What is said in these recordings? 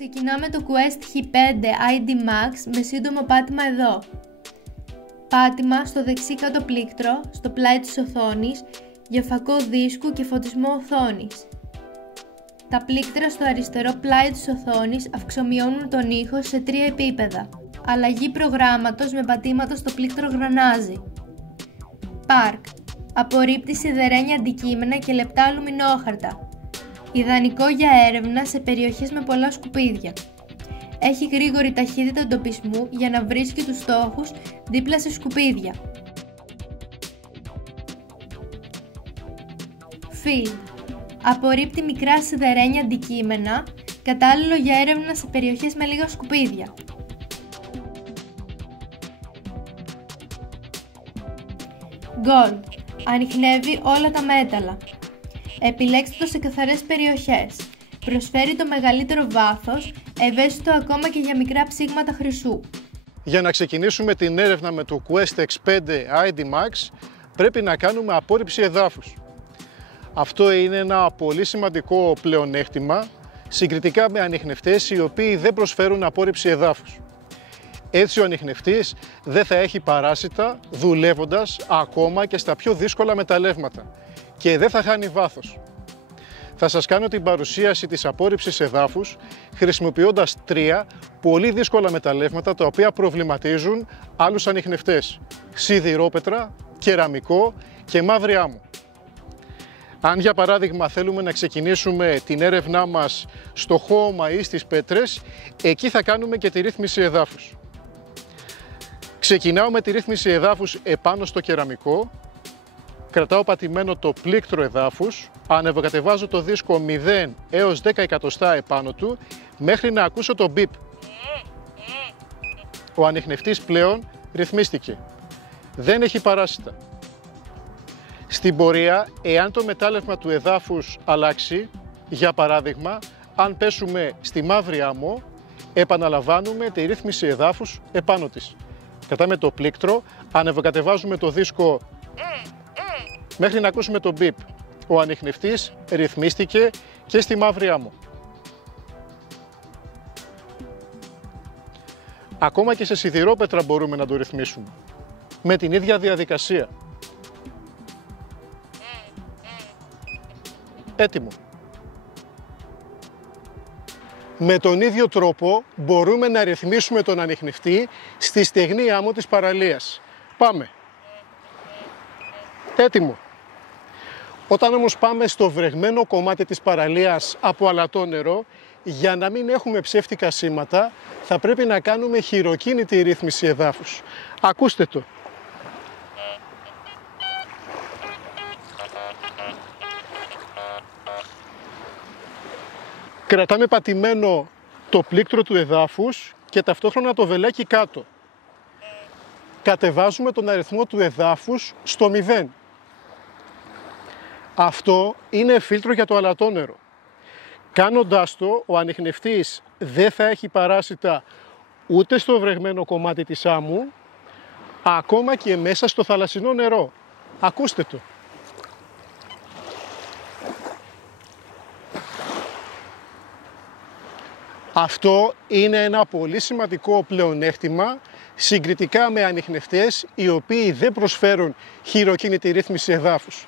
Ξεκινάμε το Quest H5 ID Max με σύντομο πάτημα εδώ. Πάτημα στο δεξί κάτω πλήκτρο, στο πλάι της οθόνης, για φακό δίσκου και φωτισμό οθόνης. Τα πλήκτρα στο αριστερό πλάι της οθόνης αυξομειώνουν τον ήχο σε 3 επίπεδα. Αλλαγή προγράμματος με πατήματα στο πλήκτρο γρανάζι. Park. Απορρίπτει σιδερένια αντικείμενα και λεπτά αλουμινόχαρτα. Ιδανικό για έρευνα σε περιοχές με πολλά σκουπίδια. Έχει γρήγορη ταχύτητα εντοπισμού για να βρίσκει τους στόχους δίπλα σε σκουπίδια. Field. Απορρίπτει μικρά σιδερένια αντικείμενα, κατάλληλο για έρευνα σε περιοχές με λίγα σκουπίδια. Gold. Ανιχνεύει όλα τα μέταλλα. Επιλέξτε το σε καθαρές περιοχές. Προσφέρει το μεγαλύτερο βάθος, ευαίσθητο ακόμα και για μικρά ψήγματα χρυσού. Για να ξεκινήσουμε την έρευνα με το Quest X5 ID Max, πρέπει να κάνουμε απόρριψη εδάφους. Αυτό είναι ένα πολύ σημαντικό πλεονέκτημα συγκριτικά με ανιχνευτές οι οποίοι δεν προσφέρουν απόρριψη εδάφους. Έτσι ο ανιχνευτής δεν θα έχει παράσιτα δουλεύοντας ακόμα και στα πιο δύσκολα μεταλλεύματα και δεν θα χάνει βάθος. Θα σας κάνω την παρουσίαση της απόρριψης εδάφους χρησιμοποιώντας 3 πολύ δύσκολα μεταλλεύματα τα οποία προβληματίζουν άλλους ανιχνευτές: σιδηρόπετρα, κεραμικό και μαύρη άμμο. Αν για παράδειγμα θέλουμε να ξεκινήσουμε την έρευνά μας στο χώμα ή στις πέτρες, εκεί θα κάνουμε και τη ρύθμιση εδάφους. Ξεκινάω με τη ρύθμιση εδάφους επάνω στο κεραμικό, κρατάω πατημένο το πλήκτρο εδάφους, ανεβοκατεβάζω το δίσκο 0 έως 10 εκατοστά επάνω του μέχρι να ακούσω το μπιπ. Ο ανιχνευτής πλέον ρυθμίστηκε. Δεν έχει παράσιτα. Στην πορεία, εάν το μετάλλευμα του εδάφους αλλάξει, για παράδειγμα, αν πέσουμε στη μαύρη άμμο, επαναλαμβάνουμε τη ρύθμιση εδάφους επάνω της. Κρατάμε το πλήκτρο, ανεβοκατεβάζουμε το δίσκο μέχρι να ακούσουμε το μπιπ. Ο ανιχνευτής ρυθμίστηκε και στη μαύρη άμμο. Ακόμα και σε σιδηρόπετρα μπορούμε να το ρυθμίσουμε με την ίδια διαδικασία. Έτοιμο. Με τον ίδιο τρόπο μπορούμε να ρυθμίσουμε τον ανιχνευτή στη στεγνή άμμο της παραλίας. Πάμε. Έτοιμο. Όταν όμως πάμε στο βρεγμένο κομμάτι της παραλίας από αλατό νερό, για να μην έχουμε ψεύτικα σήματα, θα πρέπει να κάνουμε χειροκίνητη ρύθμιση εδάφους. Ακούστε το. Κρατάμε πατημένο το πλήκτρο του εδάφους και ταυτόχρονα το βελάκι κάτω. Κατεβάζουμε τον αριθμό του εδάφους στο 0. Αυτό είναι φίλτρο για το αλατόνερο. Κάνοντάς το, ο ανιχνευτής δεν θα έχει παράσιτα ούτε στο βρεγμένο κομμάτι της άμμου, ακόμα και μέσα στο θαλασσινό νερό. Ακούστε το. Αυτό είναι ένα πολύ σημαντικό πλεονέκτημα συγκριτικά με ανιχνευτές οι οποίοι δεν προσφέρουν χειροκίνητη ρύθμιση εδάφους,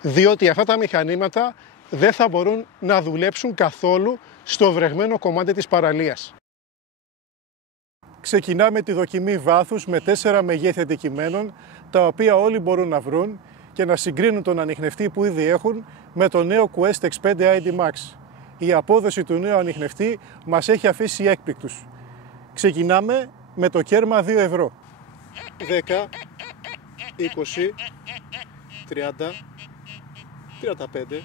διότι αυτά τα μηχανήματα δεν θα μπορούν να δουλέψουν καθόλου στο βρεγμένο κομμάτι της παραλίας. Ξεκινάμε τη δοκιμή βάθους με 4 μεγέθη αντικειμένων, τα οποία όλοι μπορούν να βρουν και να συγκρίνουν τον ανιχνευτή που ήδη έχουν με το νέο Quest X5 ID Max. Η απόδοση του νέου ανιχνευτή μας έχει αφήσει έκπληκτους. Ξεκινάμε με το κέρμα 2 ευρώ. 10, 20, 30, 35,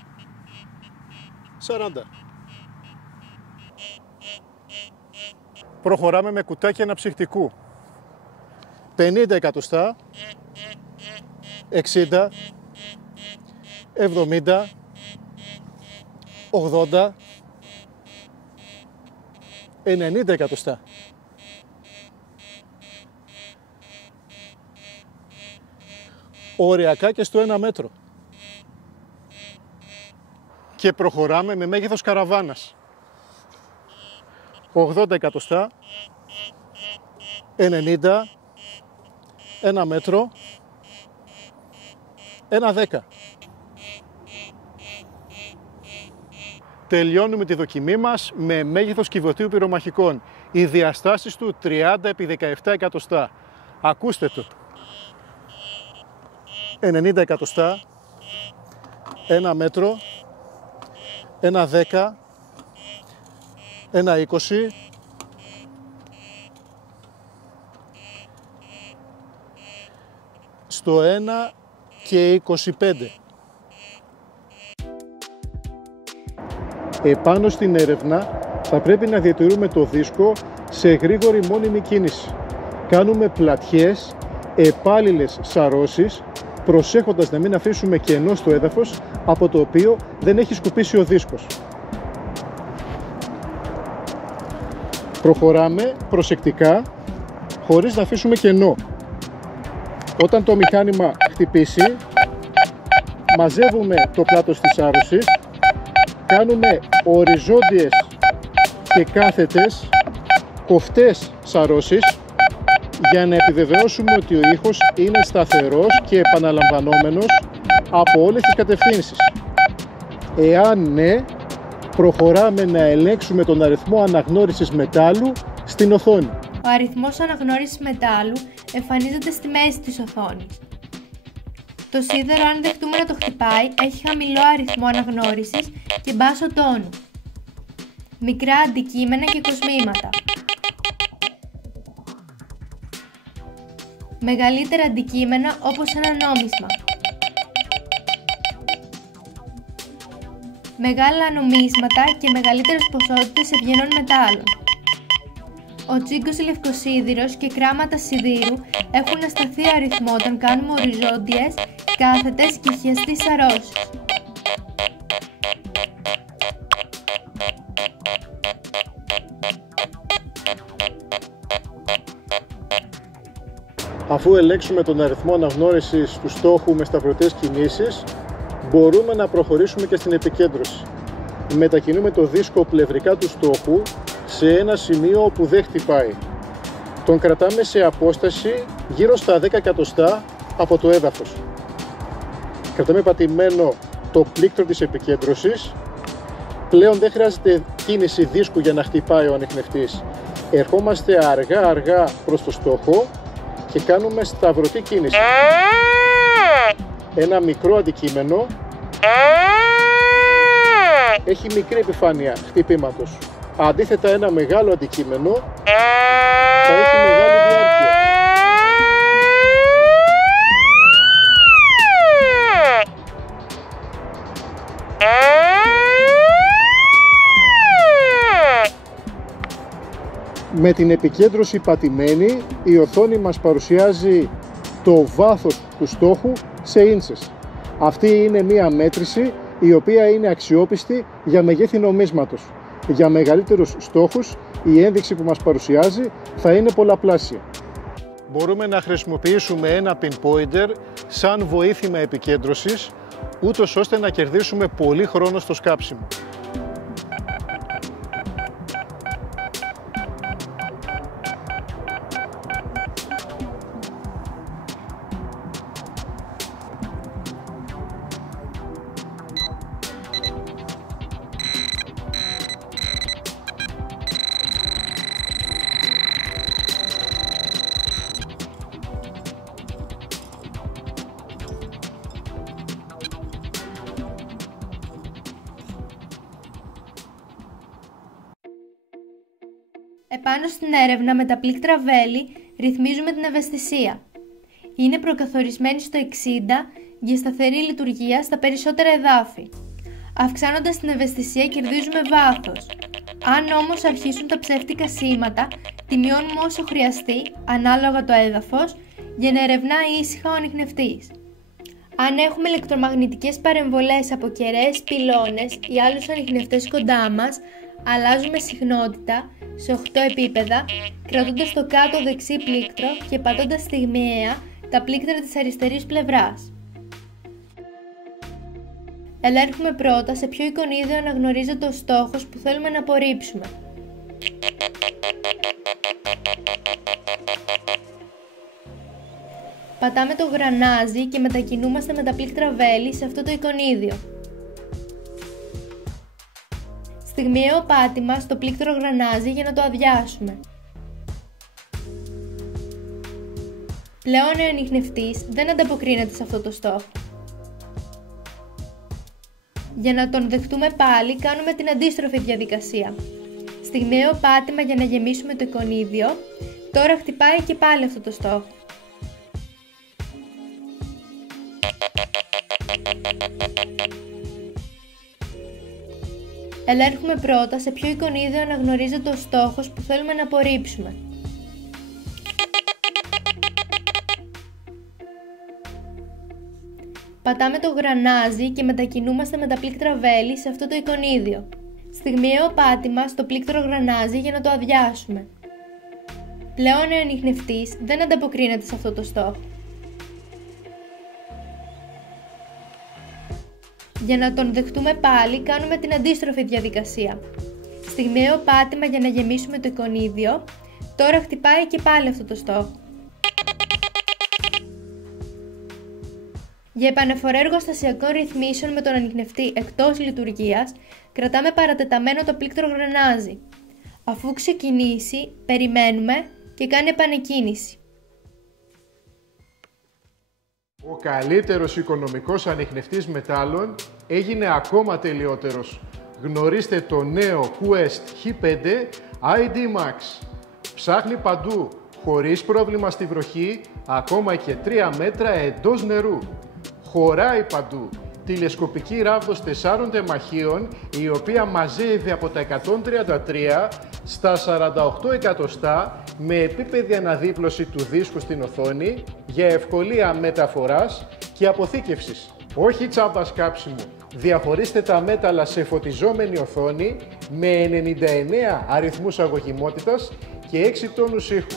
40. Προχωράμε με κουτάκι αναψυκτικού. 50 εκατοστά, 60, 70, 80, 90 εκατοστά. Οριακά και στο 1 μέτρο. Και προχωράμε με μέγεθος καραβάνας. 80 εκατοστά, 90, 1 μέτρο, 1/10. Τελειώνουμε τη δοκιμή μας με μέγεθος κυβωτίου πυρομαχικών. Οι διαστάσεις του 30 επί 17 εκατοστά. Ακούστε το. 90 εκατοστά, 1 μέτρο, 1/10, 1/20, στο 1 και 25. Επάνω στην έρευνα θα πρέπει να διατηρούμε το δίσκο σε γρήγορη μόνιμη κίνηση. Κάνουμε πλατιές, επάλληλες σαρώσεις, προσέχοντας να μην αφήσουμε κενό στο έδαφος από το οποίο δεν έχει σκουπίσει ο δίσκος. Προχωράμε προσεκτικά, χωρίς να αφήσουμε κενό. Όταν το μηχάνημα χτυπήσει, μαζεύουμε το πλάτος της σάρωσης, κάνουμε οριζόντιες και κάθετες κοφτές σαρώσεις για να επιβεβαιώσουμε ότι ο ήχος είναι σταθερός και επαναλαμβανόμενος από όλες τις κατευθύνσεις. Εάν ναι, προχωράμε να ελέγξουμε τον αριθμό αναγνώρισης μετάλλου στην οθόνη. Ο αριθμός αναγνώρισης μετάλλου εμφανίζεται στη μέση της οθόνης. Το σίδερο, αν δεχτούμε να το χτυπάει, έχει χαμηλό αριθμό αναγνώρισης και μπάσο τόνο. Μικρά αντικείμενα και κοσμήματα. Μεγαλύτερα αντικείμενα όπως ένα νόμισμα. Μεγάλα νομίσματα και μεγαλύτερες ποσότητες ευγενών μετάλλων. Ο τσίγκος λευκοσίδηρος και κράματα σιδήρου έχουν ασταθή αριθμό όταν κάνουμε οριζόντιες, κάθετες και χιαστείς σαρώσεις. Αφού ελέγξουμε τον αριθμό αναγνώρισης του στόχου με σταυρωτές κινήσεις, μπορούμε να προχωρήσουμε και στην επικέντρωση. Μετακινούμε το δίσκο πλευρικά του στόχου σε ένα σημείο όπου δεν χτυπάει. Τον κρατάμε σε απόσταση γύρω στα 10 εκατοστά από το έδαφος. Κρατάμε πατημένο το πλήκτρο της επικέντρωσης. Πλέον δεν χρειάζεται κίνηση δίσκου για να χτυπάει ο ανιχνευτής. Ερχόμαστε αργά προς το στόχο και κάνουμε σταυρωτή κίνηση. Ένα μικρό αντικείμενο έχει μικρή επιφάνεια χτυπήματος. Αντίθετα, ένα μεγάλο αντικείμενο θα έχει μεγάλη διάρκεια. Με την επικέντρωση πατημένη, η οθόνη μας παρουσιάζει το βάθος του στόχου σε ίντσες. Αυτή είναι μία μέτρηση η οποία είναι αξιόπιστη για μεγέθη νομίσματος. Για μεγαλύτερους στόχους, η ένδειξη που μας παρουσιάζει θα είναι πολλαπλάσια. Μπορούμε να χρησιμοποιήσουμε ένα pinpointer σαν βοήθημα επικέντρωσης, ούτως ώστε να κερδίσουμε πολύ χρόνο στο σκάψιμο. Επάνω στην έρευνα με τα πλήκτρα βέλη ρυθμίζουμε την ευαισθησία. Είναι προκαθορισμένη στο 60 για σταθερή λειτουργία στα περισσότερα εδάφη. Αυξάνοντας την ευαισθησία κερδίζουμε βάθος. Αν όμως αρχίσουν τα ψεύτικα σήματα, τη μειώνουμε όσο χρειαστεί, ανάλογα το έδαφος, για να ερευνάει ήσυχα ο ανιχνευτής. Αν έχουμε ηλεκτρομαγνητικές παρεμβολές από κεραίες πυλώνες ή άλλους ανιχνευτές κοντά μας, αλλάζουμε συχνότητα σε 8 επίπεδα, κρατώντας το κάτω δεξί πλήκτρο και πατώντας στιγμιαία τα πλήκτρα της αριστερής πλευράς. Ελέγχουμε πρώτα σε ποιο εικονίδιο αναγνωρίζεται ο στόχος που θέλουμε να απορρίψουμε. Πατάμε το γρανάζι και μετακινούμαστε με τα πλήκτρα βέλη σε αυτό το εικονίδιο. Στιγμιαίο πάτημα στο πλήκτρο γρανάζι για να το αδειάσουμε. Πλέον ο ανιχνευτής δεν ανταποκρίνεται σε αυτό το στόχο. Για να τον δεχτούμε πάλι κάνουμε την αντίστροφη διαδικασία. Στιγμιαίο πάτημα για να γεμίσουμε το εικονίδιο, τώρα χτυπάει και πάλι αυτό το στόχο. Ελέγχουμε πρώτα σε ποιο εικονίδιο αναγνωρίζεται ο στόχος που θέλουμε να απορρίψουμε. Πατάμε το γρανάζι και μετακινούμαστε με τα πλήκτρα βέλη σε αυτό το εικονίδιο. Στιγμιαίο πάτημα στο πλήκτρο γρανάζι για να το αδειάσουμε. Πλέον ο ανιχνευτής δεν ανταποκρίνεται σε αυτό το στόχο. Για να τον δεχτούμε πάλι κάνουμε την αντίστροφη διαδικασία. Στιγμιαίο πάτημα για να γεμίσουμε το εικονίδιο, τώρα χτυπάει και πάλι αυτό το στόχο. Για επαναφορά εργοστασιακών ρυθμίσεων με τον ανιχνευτή εκτός λειτουργίας, κρατάμε παρατεταμένο το πλήκτρο γρανάζι. Αφού ξεκινήσει, περιμένουμε και κάνει επανεκκίνηση. Ο καλύτερος οικονομικός ανιχνευτής μετάλλων έγινε ακόμα τελειότερος. Γνωρίστε το νέο Quest H5 ID Max. Ψάχνει παντού, χωρίς πρόβλημα στη βροχή, ακόμα και 3 μέτρα εντός νερού. Χωράει παντού. Τηλεσκοπική ράβδος 4 τεμαχίων, η οποία μαζεύει από τα 133 στα 48 εκατοστά με επίπεδη αναδίπλωση του δίσκου στην οθόνη για ευκολία μεταφοράς και αποθήκευσης. Όχι τσάμπα σκάψιμου. Διαχωρίστε τα μέταλλα σε φωτιζόμενη οθόνη με 99 αριθμούς αγωγημότητας και 6 τόνους ήχου.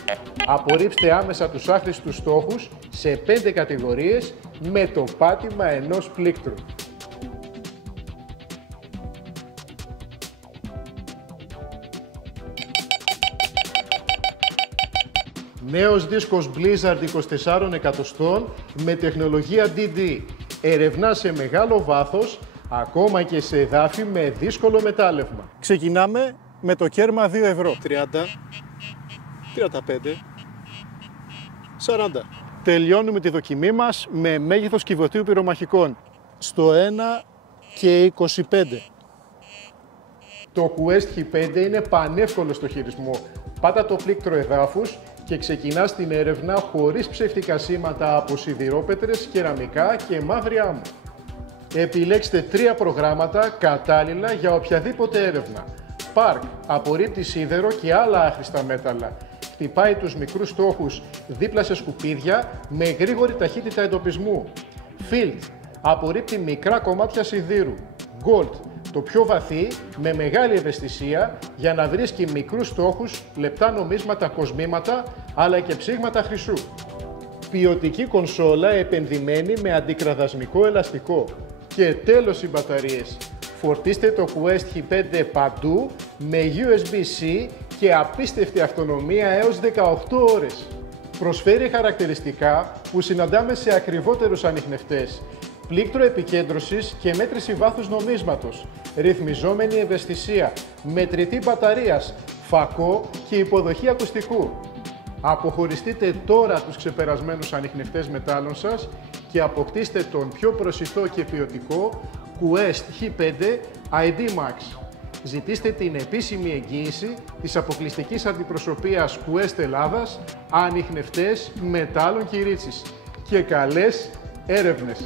Απορρίψτε άμεσα τους άχρηστους στόχους σε 5 κατηγορίες με το πάτημα ενός πλήκτρου. Νέος δίσκος Blizzard 24 εκατοστών με τεχνολογία DD. Ερευνά σε μεγάλο βάθος, ακόμα και σε εδάφη με δύσκολο μετάλλευμα. Ξεκινάμε με το κέρμα 2 ευρώ. 30, 35, 40. Τελειώνουμε τη δοκιμή μας με μέγεθος κυβωτίου πυρομαχικών στο 1 και 25. Το Quest H5 είναι πανεύκολο στο χειρισμό. Πάτα το πλήκτρο εδάφους και ξεκινάς την έρευνα χωρίς ψεύτικα σήματα από σιδηρόπετρες, κεραμικά και μαύρη άμμο. Επιλέξτε 3 προγράμματα κατάλληλα για οποιαδήποτε έρευνα. Park απορρίπτει σίδερο και άλλα άχρηστα μέταλλα. Χτυπάει τους μικρούς στόχους δίπλα σε σκουπίδια με γρήγορη ταχύτητα εντοπισμού. Field απορρίπτει μικρά κομμάτια σιδήρου. Gold, το πιο βαθύ, με μεγάλη ευαισθησία για να βρίσκει μικρούς στόχους, λεπτά νομίσματα, κοσμήματα, αλλά και ψήγματα χρυσού. Ποιοτική κονσόλα επενδυμένη με αντικραδασμικό ελαστικό. Και τέλος οι μπαταρίες. Φορτίστε το Quest H5 παντού με USB-C και απίστευτη αυτονομία έως 18 ώρες. Προσφέρει χαρακτηριστικά που συναντάμε σε ακριβότερους ανιχνευτές. Πλήκτρο επικέντρωσης και μέτρηση βάθους νομίσματος, ρυθμιζόμενη ευαισθησία, μετρητή μπαταρίας, φακό και υποδοχή ακουστικού. Αποχωριστείτε τώρα τους ξεπερασμένους ανιχνευτές μετάλλων σας και αποκτήστε τον πιο προσιτό και ποιοτικό Quest H5 ID Max. Ζητήστε την επίσημη εγγύηση της αποκλειστικής αντιπροσωπείας Quest Ελλάδας, ανιχνευτές μετάλλων Κυρίτσης. Και καλές έρευνες!